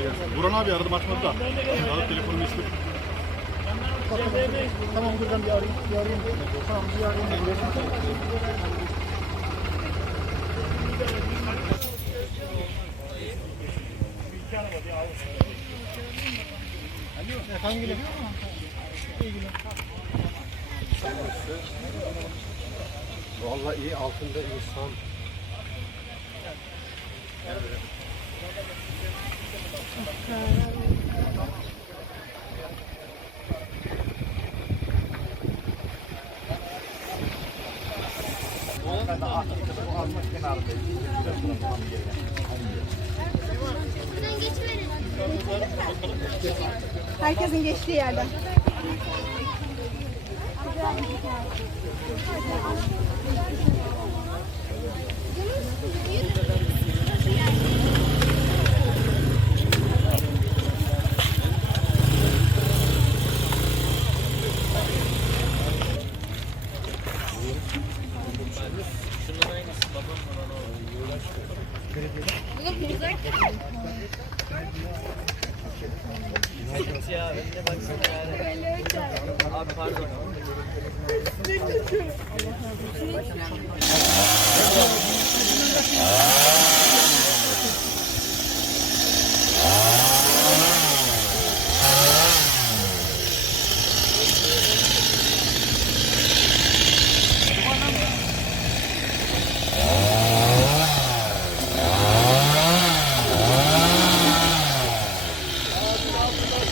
Kolay gelsin. Burhan abi aradım açmadı da. Alıp telefonumu istedim. Tamam buradan bir arayayım. Bir arayayım. Tamam bir arayayım. Efendim geliyor mu? Vallahi iyi altında insan. Herkesin geçtiği yerden. Şunun aynısı babam bana oldu. Bunu bulacak ya önüne baksana yani. Abi pardon. Ne kötü.